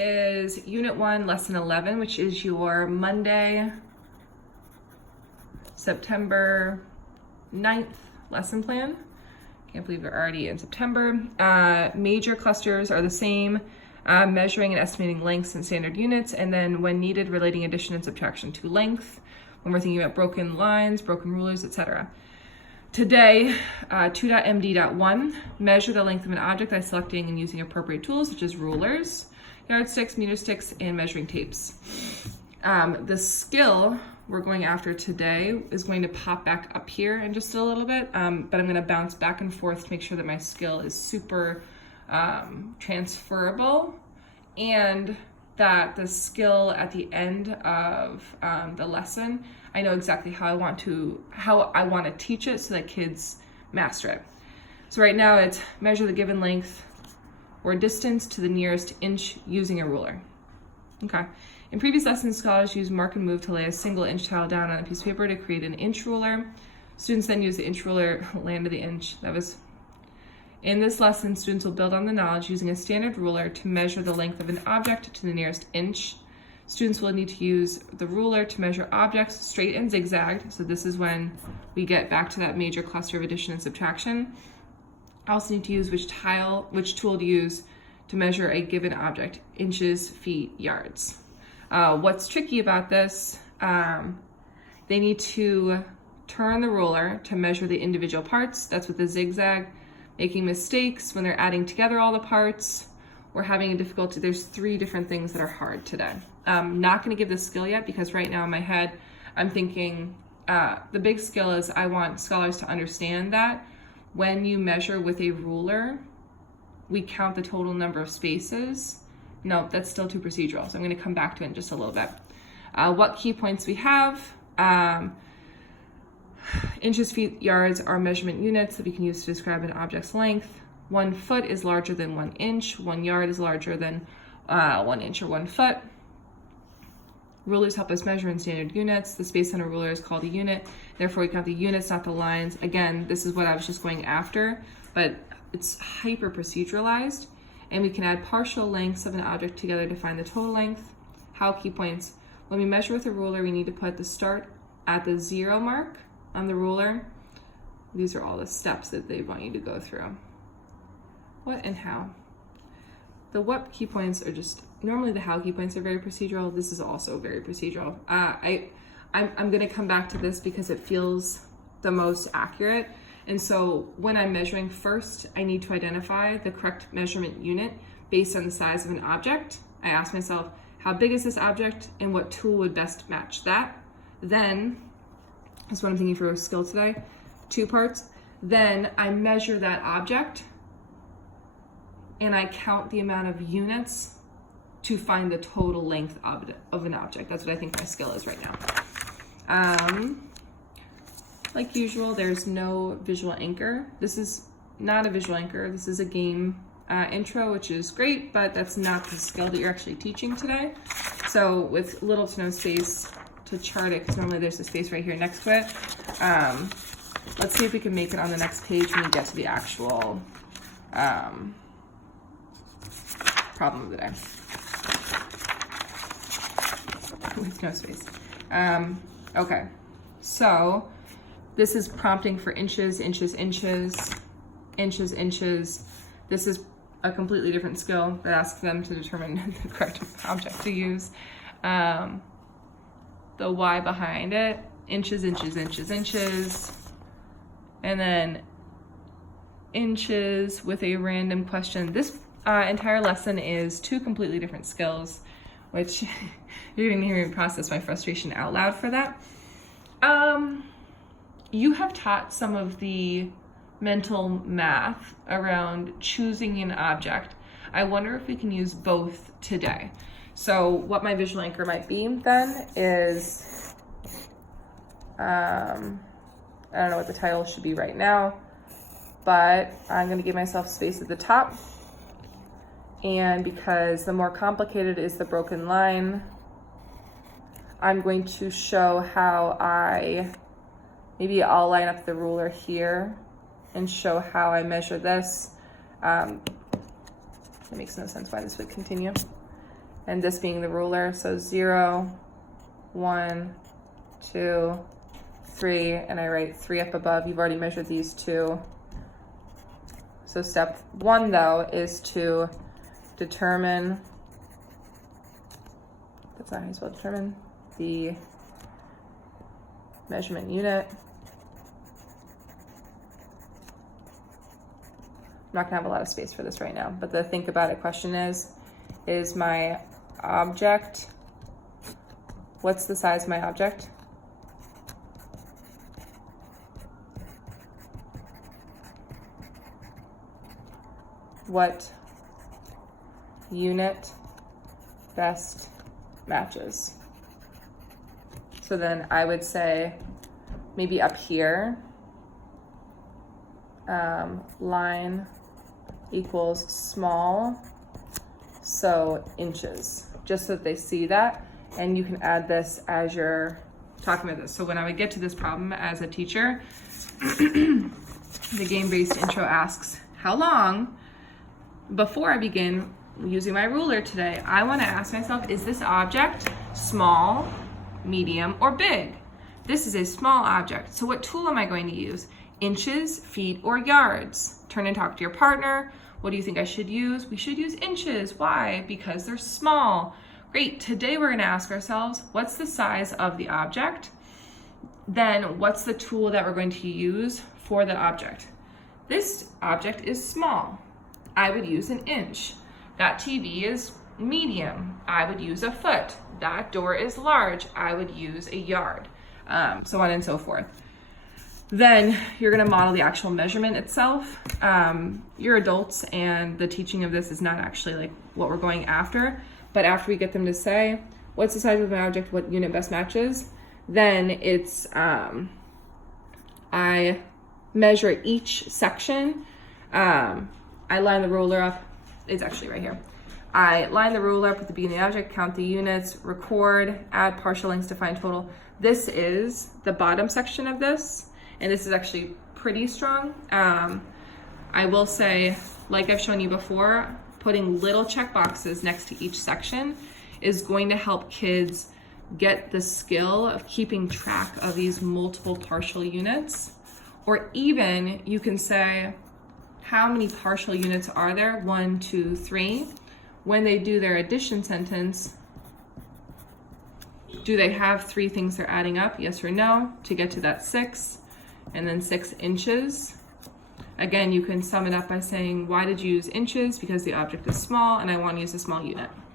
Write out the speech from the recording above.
is Unit 1, Lesson 11, which is your Monday, September 9th lesson plan. Can't believe we're already in September. Major clusters are the same, measuring and estimating lengths in standard units, and then when needed, relating addition and subtraction to length, when we're thinking about broken lines, broken rulers, etc. Today, 2.md.1, measure the length of an object by selecting and using appropriate tools such as rulers, yardsticks, meter sticks, and measuring tapes. The skill we're going after today is going to pop back up here in just a little bit, but I'm going to bounce back and forth to make sure that my skill is super transferable, and that the skill at the end of the lesson, I know exactly how I want to teach it so that kids master it. So right now it's measure the given length or distance to the nearest inch using a ruler. Okay. In previous lessons, scholars used mark and move to lay a single inch tile down on a piece of paper to create an inch ruler. Students then use the inch ruler, land to the inch. In this lesson, students will build on the knowledge using a standard ruler to measure the length of an object to the nearest inch. Students will need to use the ruler to measure objects straight and zigzagged. So this is when we get back to that major cluster of addition and subtraction. Also need to use which tool to use to measure a given object, inches, feet, yards. What's tricky about this, they need to turn the ruler to measure the individual parts. That's with the zigzag. Making mistakes when they're adding together all the parts, or having a difficulty. There's 3 different things that are hard today. I'm not going to give this skill yet because right now in my head, I'm thinking the big skill is I want scholars to understand that when you measure with a ruler, we count the total number of spaces. No, that's still too procedural. So I'm going to come back to it in just a little bit. What key points we have. Inches, feet, yards are measurement units that we can use to describe an object's length. 1 foot is larger than 1 inch. 1 yard is larger than 1 inch or 1 foot. Rulers help us measure in standard units. The space on a ruler is called a unit. Therefore, we count the units, not the lines. Again, this is what I was just going after, but it's hyper proceduralized. And we can add partial lengths of an object together to find the total length. How key points. When we measure with a ruler, we need to put the start at the 0 mark on the ruler. These are all the steps that they want you to go through. What and how. The what key points are just, normally the how key points are very procedural. This is also very procedural. I'm gonna come back to this because it feels the most accurate. And so when I'm measuring first, I need to identify the correct measurement unit based on the size of an object. I ask myself, how big is this object and what tool would best match that? Then, that's what I'm thinking for a skill today, 2 parts. Then I measure that object and I count the amount of units to find the total length of an object. That's what I think my skill is right now. Like usual, there's no visual anchor. This is not a visual anchor. This is a game intro, which is great, but that's not the skill that you're actually teaching today. So with little to no space to chart it, because normally there's a space right here next to it. Let's see if we can make it on the next page when we get to the actual problem of the day. With no space. Okay, so this is prompting for inches, inches, inches, inches, inches. This is a completely different skill that asks them to determine the correct object to use. The why behind it, inches, inches, inches, inches, and then inches with a random question. This entire lesson is 2 completely different skills, which you're gonna hear me process my frustration out loud for that. You have taught some of the mental math around choosing an object. I wonder if we can use both today. So what my visual anchor might be then is, I don't know what the title should be right now, but I'm gonna give myself space at the top. And because the more complicated is the broken line, I'm going to show how maybe I'll line up the ruler here and show how I measure this. It makes no sense why this would continue. and this being the ruler. So 0, 1, 2, 3, and I write 3 up above. You've already measured these 2. So step 1 though is to determine, that's not how you spell determine, the measurement unit. I'm not gonna have a lot of space for this right now, but the think about it question is my object, what's the size of my object? What unit best matches? So then I would say maybe up here, line equals small, so inches, just so that they see that. And you can add this as you're talking about this. So when I would get to this problem as a teacher, the game-based intro asks, how long before I begin using my ruler today? I want to ask myself, is this object small, medium, or big? This is a small object. So what tool am I going to use? Inches, feet, or yards? Turn and talk to your partner. What do you think I should use? We should use inches. Why? Because they're small. Great. Today we're going to ask ourselves, what's the size of the object? Then what's the tool that we're going to use for the object? This object is small. I would use an inch. That TV is medium. I would use a foot. That door is large. I would use a yard. So on and so forth. Then you're going to model the actual measurement itself. You're adults, and the teaching of this is not actually like what we're going after. But after we get them to say, what's the size of my object, what unit best matches, then it's, I measure each section. I line the ruler up, it's actually right here. I line the ruler up at the beginning of the object, count the units, record, add partial lengths to find total. This is the bottom section of this, and this is actually pretty strong. I will say, like I've shown you before, putting little check boxes next to each section is going to help kids get the skill of keeping track of these multiple partial units. Or even you can say, how many partial units are there? 1, 2, 3. When they do their addition sentence, do they have 3 things they're adding up? Yes or no, to get to that 6, and then 6 inches. Again, you can sum it up by saying, why did you use inches? Because the object is small and I want to use a small unit.